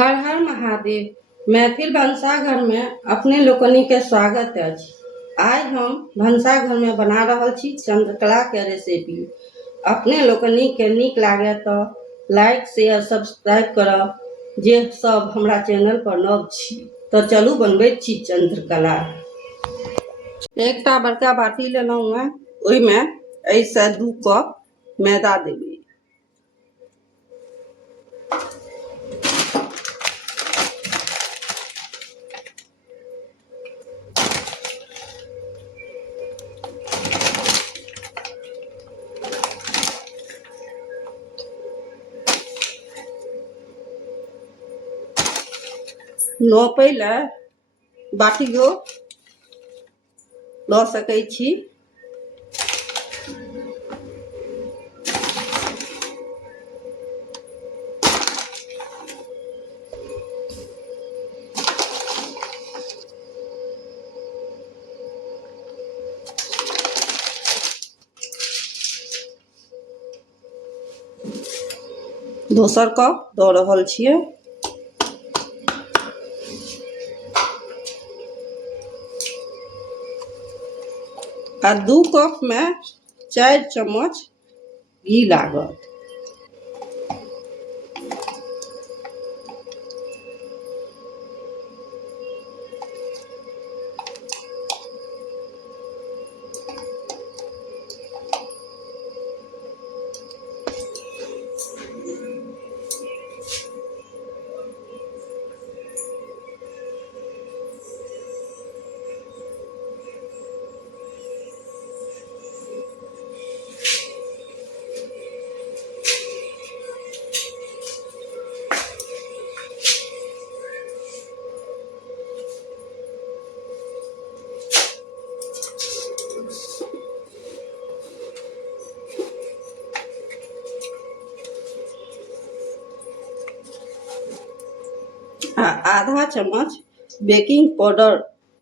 हर हर महादेव। मैथिल भनसाघर में अपने लोकनि के स्वागत अछि। आज हम भनसाघर में बना रहल छी चंद्रकला के रेसिपी। अपने लोकनि के नीक लागे तो लाइक शेयर सब्सक्राइब करब। जे सब हमरा चैनल पर नव छी तो चलू बनबै छी चंद्रकला। एकटा बड़का बाटी लेलहुँ मैं, ओहिमे ऐसे 2 कप मैदा देबै। नापै ले बाटियो लऽ सकै छी। दोसर कप दऽ रहल छियै। आ 2 कप में 4 चम्मच घी लागत। आधा चम्मच बेकिंग पाउडर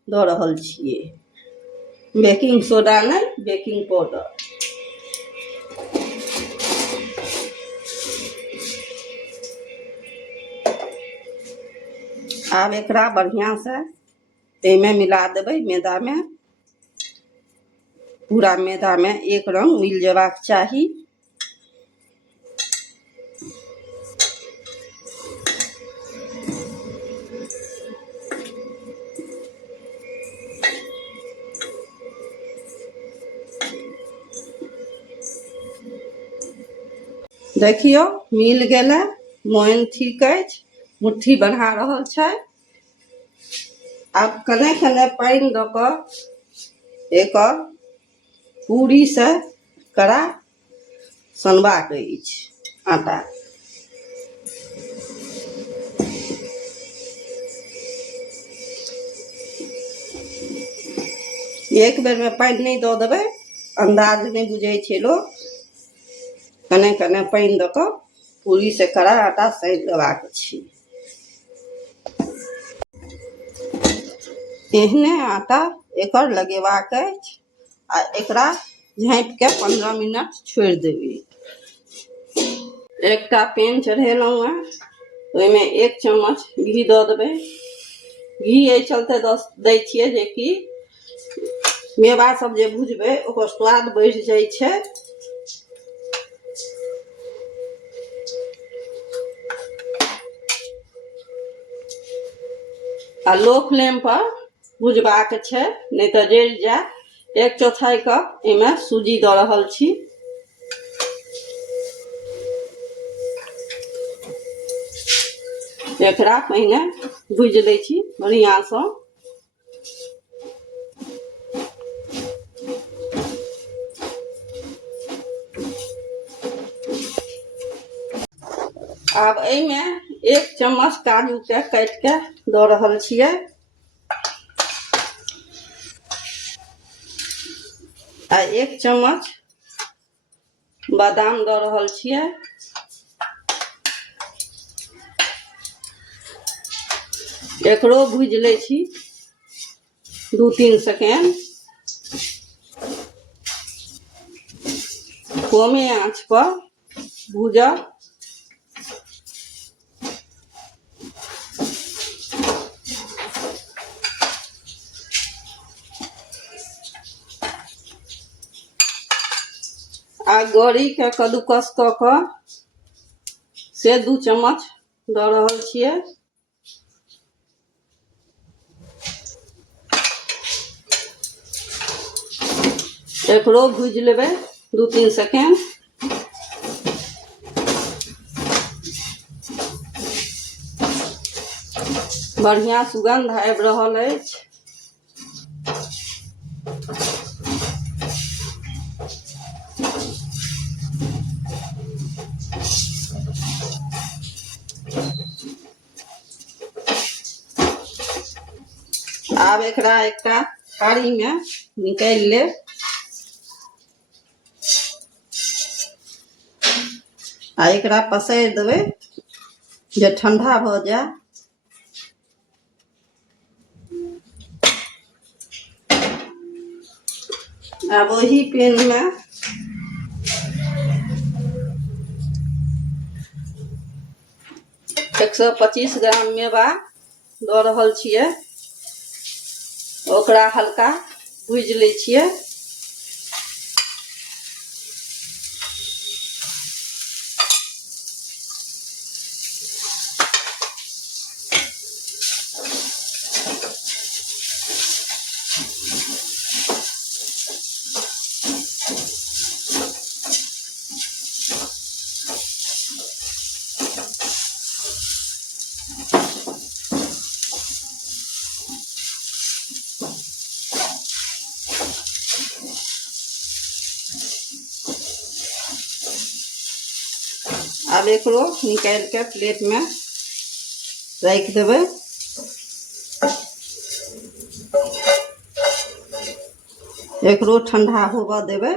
दऽ रहल छियै। बेकिंग सोडा नहीं, बेकिंग पाउडर। आब एकरा बढ़िया से तेमे मिला देबै। मैदा में पूरा मैदा में एक रंग मिल जेबाक चाही। देखियो मिल गेलै। मोइन ठीक अछि, मुट्ठी बना रहल छै। अब कने कने पानी दऽ कऽ एकर पूरी से कड़ा सनबाक अछि आटा। एक बेर में पानी नहीं दऽ देबै, अंदाज नहीं बुझै छै लोग। कने कने पानी दऽ कऽ पूरी से कड़ा आटा सान लेबाक छै। एहने आटा एकर लगेबाक अछि आ एकरा झाँपि के 15 मिनट छोड़ि देबै। एकटा पैन चढ़ेलहुँ हैं, ओहिमे 1 चम्मच घी दऽ देबै। घी एहि चलते दै छियै जे कि मेवा सब जे भुजबै ओकर स्वाद बढ़ि जाइ छै। आ लो फ्लेम पर भुजबाक छै, नहीं तो जरि जायत। 1/4 कप एहिमे सूजी दऽ रहल छी। एकरा पहिने भुजि लै छी बढ़िया सँ। आब एहिमे 1 चम्मच काजू के काटि के दऽ रहल छियै। आ 1 चम्मच बादाम दऽ रहल छियै। एकरो भूजि लै छी 2-3 सेकेंड। कमे आंच पर भूजब। आ गौरी के कद्दूकस कऽ कऽ से 2 चम्मच दऽ रहल छियै। एकरो भूज लेबै 2-3 सेकेंड। बढ़िया सुगंध आबि रहल अछि। आब एकरा एकटा थारी में निकालि लेब। आ एकरा पसारि देबै जे ठंडा भऽ जाए। अब वही पैन में 125 ग्राम मेवा दऽ रहल छियै। ओकरा हल्का भूज लै छियै। अब एकरो निकाल के प्लेट में रख देबै। एकरो ठंडा होबऽ देबै।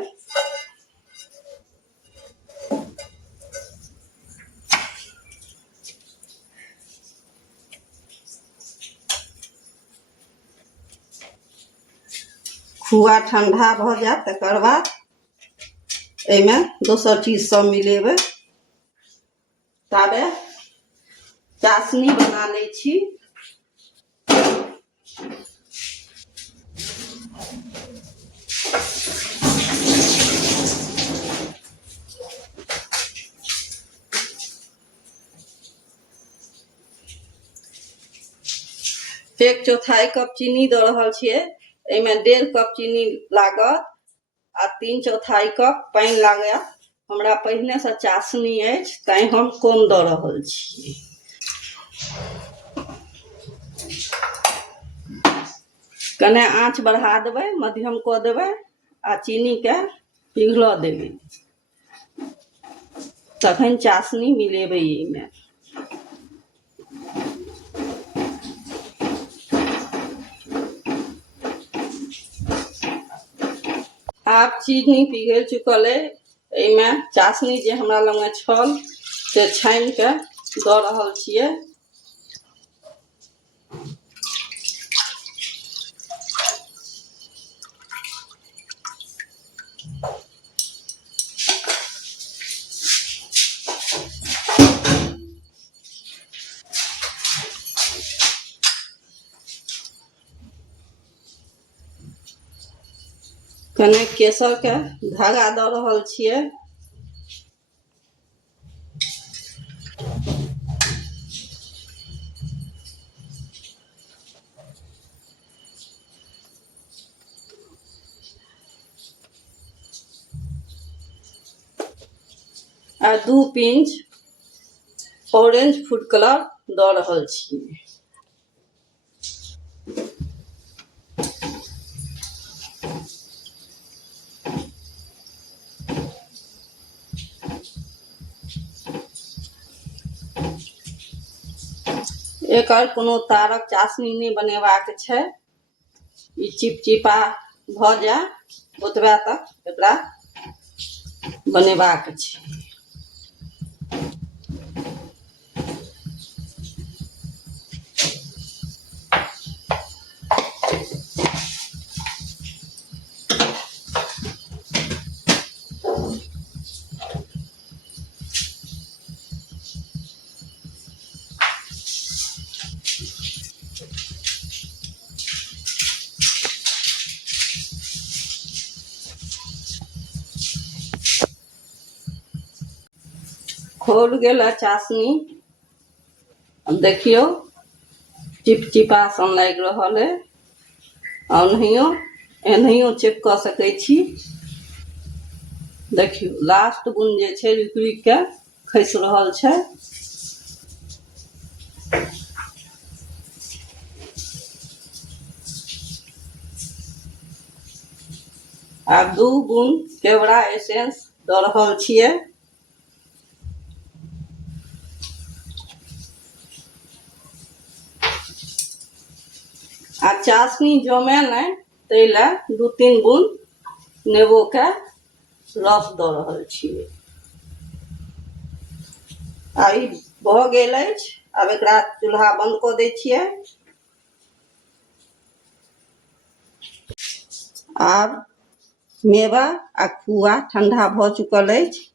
खुआ ठंडा भऽ जाए तकर बाद एहिमे दोसर चीज सब मिलेबै। ताबे चाशनी बना लै छी। एक चौथाई कप चीनी दऽ रहल छियै। एहिमे 1.5 कप चीनी लागत आ 3/4 कप पानि लागत। हमरा पहिने से चाशनी अछि तैं हम कम दऽ रहल छी। कने आँच बढ़ा देबै, मध्यम कऽ देबै आ चीनी के पिघलऽ देबै। तखन चाशनी मिलेबै एहिमे। आब चीनी पिघल चुकल है। एहिमे चाशनी जे हमरा लग में छल से छानि के दऽ रहल छियै। कने केसर के धागा दऽ रहल छियै। आ 2 पिंच ऑरेंज फूड कलर दऽ रहल छियै। एकर कोनो तारक चाशनी नहीं बनेबाक छै। ई चिपचिपा भऽ जाए ओतबे तक एकरा बनेबाक छै। खौल गेल चाशनी। अब देखियो चिपचिपा सन लागि रहल है। एनाहियो चेक कऽ सकै छी। देखियो लास्ट बूंद जे छै रुकि रुकि के खसि रहल छै। आब 2 बूंद केवड़ा एसेंस दऽ रहल छियै। आ चाशनी जमे नहीं ताहि ला 2-3 बूंद नेबो के रस दऽ रहल छियै। आ ई भऽ गेल अछि। अब एकरा चूल्हा बंद कऽ दै छियै। आब मेवा आ खोआ ठंडा भऽ चुकल अछि।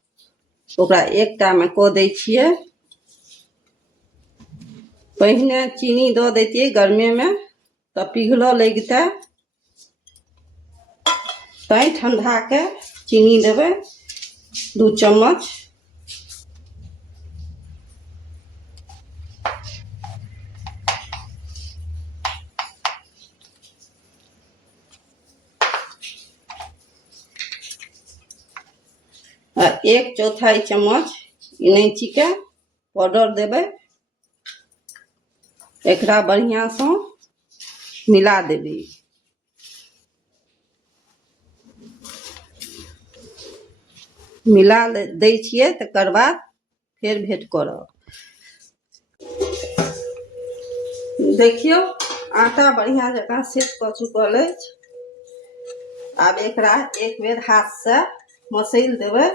ओकरा एकटा में कऽ दै छियै। पहिने चीनी दऽ दैतियै गर्मे में तऽ पिघलऽ लगितै। तैं ठंडा के चीनी देबै 2 चम्मच। आ 1/4 चम्मच इलायची के पाउडर देबै। एकरा बढ़िया सँ मिला देबै। मिला दै छियै तकर बाद फेर भेंट करब। देखियो आटा बढ़िया जकाँ सेट कऽ चुकल अछि। आब एकरा एक बेर हाथ से मसैल देबै।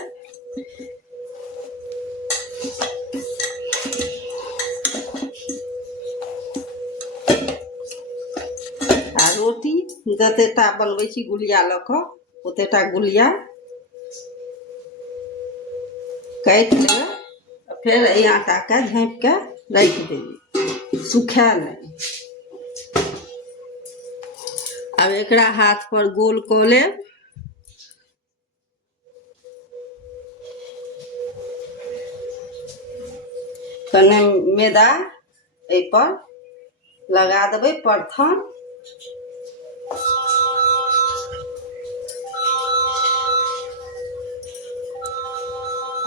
आ रोटी जतेटा बनबै छी गुलिया लऽ कऽ ओतेटा गुलिया काटि लेबै। फेर एहि आटा के झाँपि के राखि देबै सुखाए नहीं। अब एकरा हाथ पर गोल कऽ लेब। कने मैदा एहि पर लगा देबै परथन।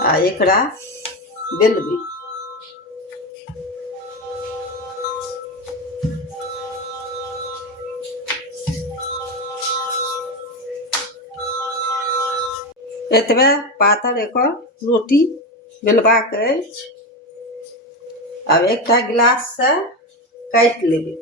आ एकरा बेलबै। एतबे पातर एकर रोटी बेलबाक अछि। अब एकटा गिलास से काटि लेबै।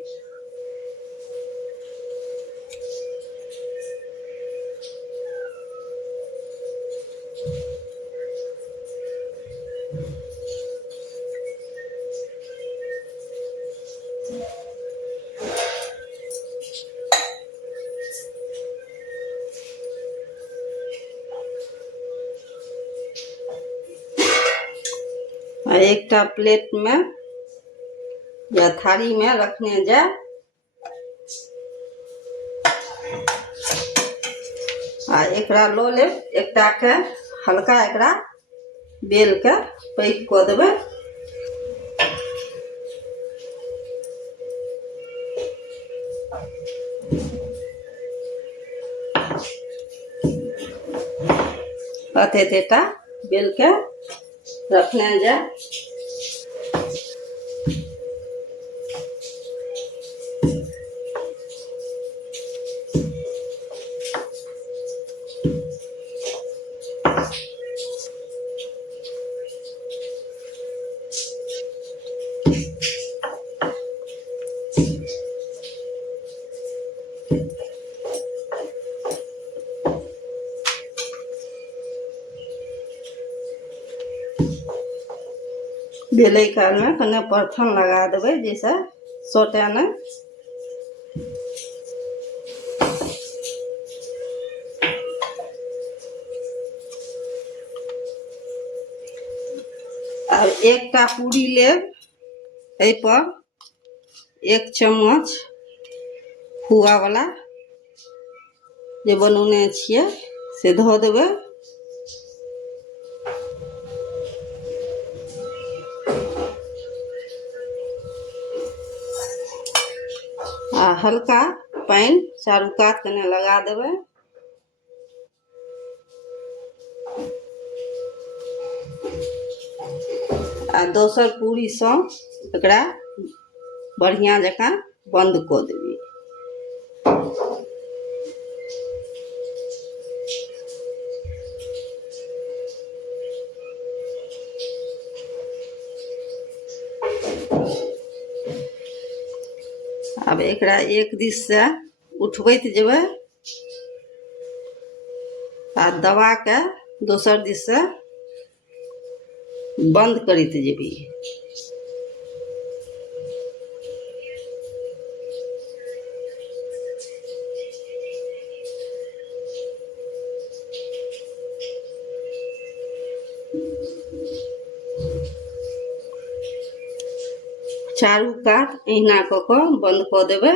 आ एकटा प्लेट में या थारी में रखने जाए। आ एकरा लऽ लेब एकटा के हल्का एकरा बेल के पैक कऽ देबै। एतेटा बेल के रखने जाए। बेलै काल में कने परथन लगा देबै जैसे सोटे नहीं। अब एकटा पूरी लेब। एहि पर 1 चम्मच खोआ वाला जे बनौने छियै से धऽ देबै। आ हल्का पानी चारू कात कने लगा देबै। आ दोसर पूरीसँ एकरा बढ़िआँ जकाँ बंद कऽ देबै। आब एकरा एक दिस से उठबैत जेबै आ दबा के दोसर दिस से बंद करैत जेबै। चारू कात अहिना कऽ कऽ बंद कऽ देबै।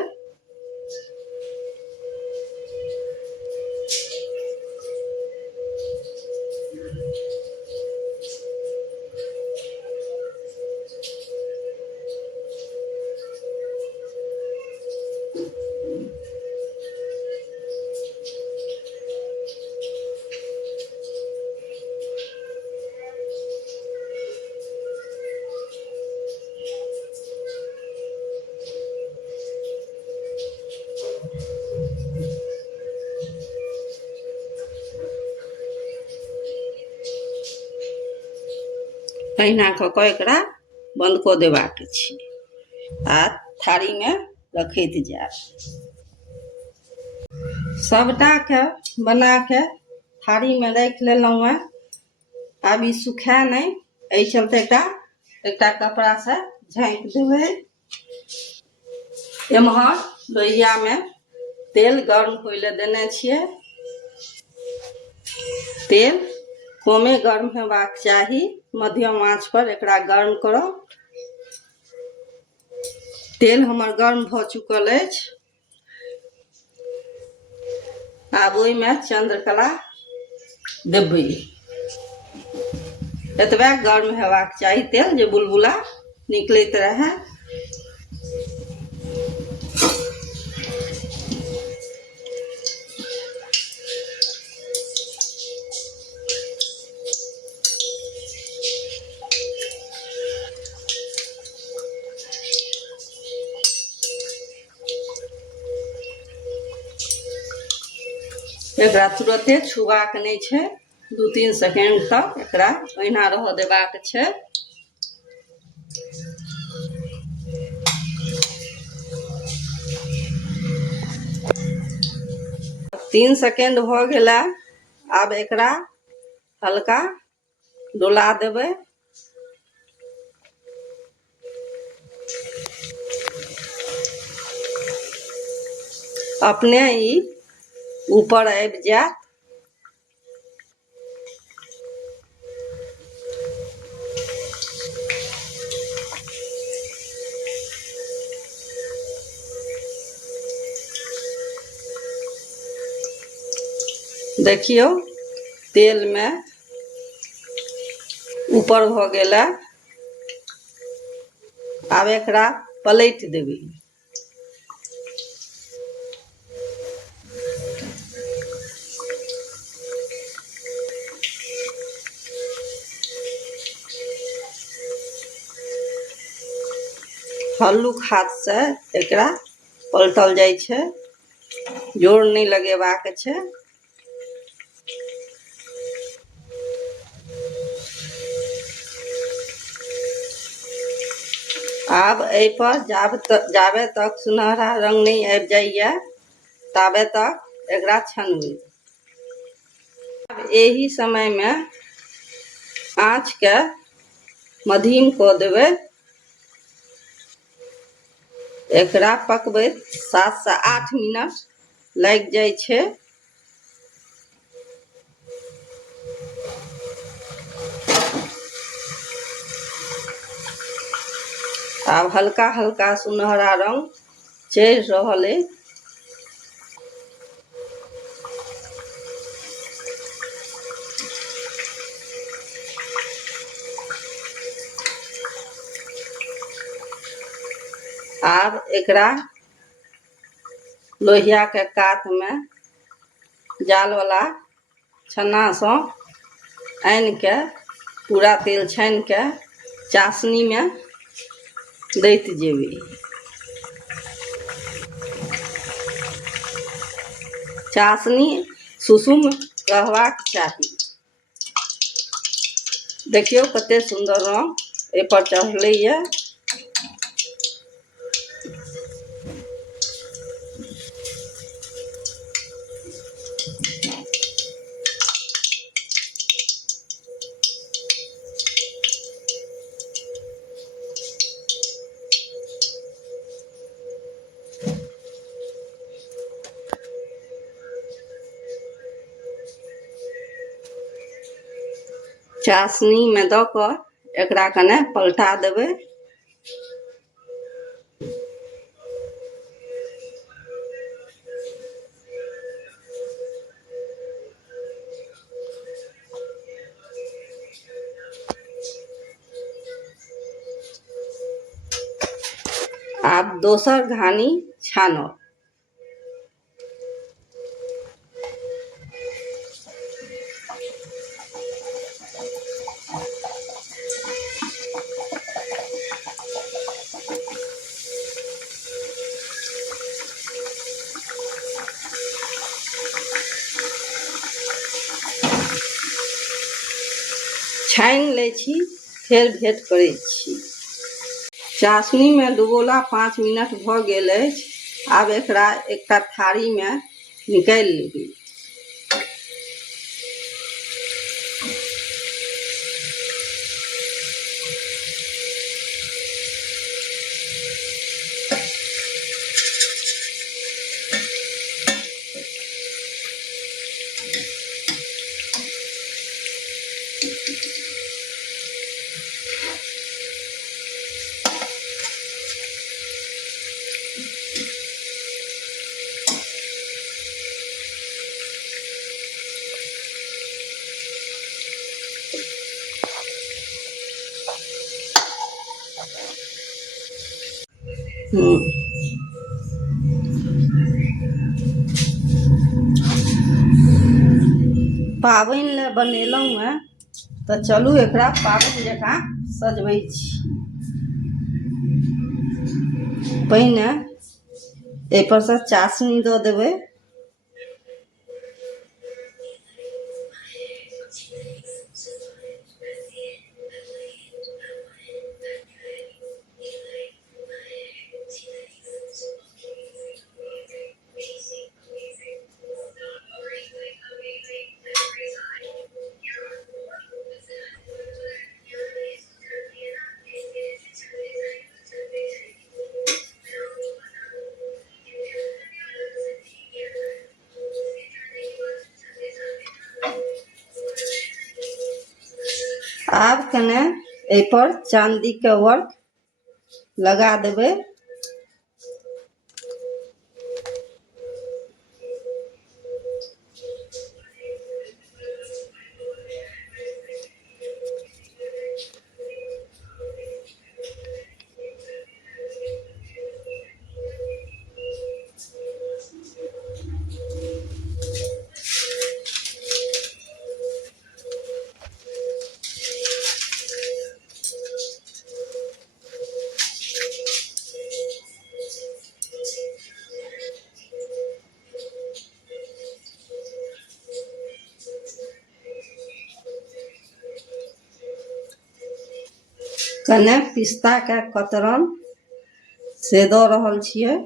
अहिना कऽ कऽ एकरा बंद कऽ देबाक छै आ थारीमे रखैत जायब। सबटाके बना के थारीमे राखि लेलहुँ हेँ। आब ई सुखाए नहि, एहि चलते एकटा कपड़ासँ झाँपि देबै। एम्हर लोहियामे तेल गरम होइ लए देने छियै। तेल कमे गरम हेबाक चाही, मध्यम आँच पर एकरा गरम करब। तेल हमर गरम भऽ चुकल अछि। आब ओहिमे चंद्रकला देबै। एतबे गरम हेबाक चाही तेल जे बुलबुला निकलैत रहै। एकरा तुरते छुबाक नहीं छै, 2-3 सेकेंड तक एकरा ओहिना रह देबाक छै। 3 सेकेंड भऽ गेला। आब एकरा हल्का डोला देबै। अपने ई ऊपर आबि जायत। देखियौ तेल में ऊपर भऽ गेला। आब एकरा पलट देबै। हल्लुक हाथ से एकरा पलटल जाइ छै, जोर नहीं लगेबाक छै। आब एहि पर जाबे तक सुनहरा रंग नहीं आबि जाइए ताबे तक एकरा छनबै। आब एही समय में आँच के मध्यम कऽ देबै। एकरा पकबैत 7 से 8 मिनट लागि जाइ छै। आब हल्का हल्का सुनहरा रंग चढ़ि रहल है। आब एकरा लोहिया के कात में जाल वाला छन्ना से आनि के पूरा तेल छानि के चासनी में दैत जेबै। चासनी सुसुम रहबाक चाही। देखियो कते सुंदर रंग ए पर चढ़ले ये। चासनी में दऽ कऽ एकरा कने पलटा देबै। आब दोसर घानी छानब। छानि लै छी, फेर भेँट करै छी। चासनी में डुबोला 5 मिनट भऽ गेल अछि। आब एकरा एकटा थारी में निकालि लेबै। पाबनि ले बनेलहुँ हैं तऽ चलू एकरा पाबनि जकाँ सजबै छी। पहिने एहि पर से चासनी दऽ देबै। आब कने एहि पर चांदी के वर्क लगा देबै। कने पिस्ता के कतरन से दऽ रहल छियै।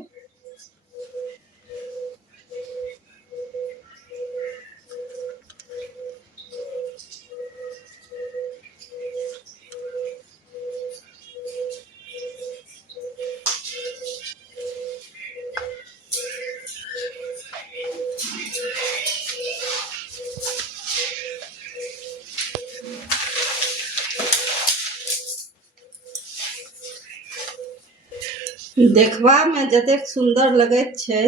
देखबा में जतेक सुंदर लगैत छै,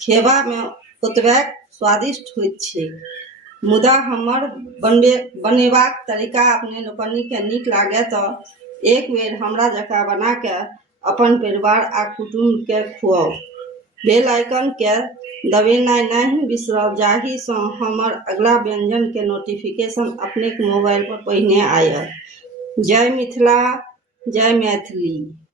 खेबा में ओतबे स्वादिष्ट होइत छै। मुदा हमर बनेबाक तरीका अपने लोकनि के नीक लागे तऽ एक बेर हमरा जकाँ बना के अपन परिवार आ कुटुम्ब के खुआउ। बेल आइकन के दबेनाइ नहीं बिसरब, जाहि सँ हमर अगला व्यंजन के नोटिफिकेशन अपने मोबाइल पर पहिने आयत। जय मिथिला, जय मैथिली।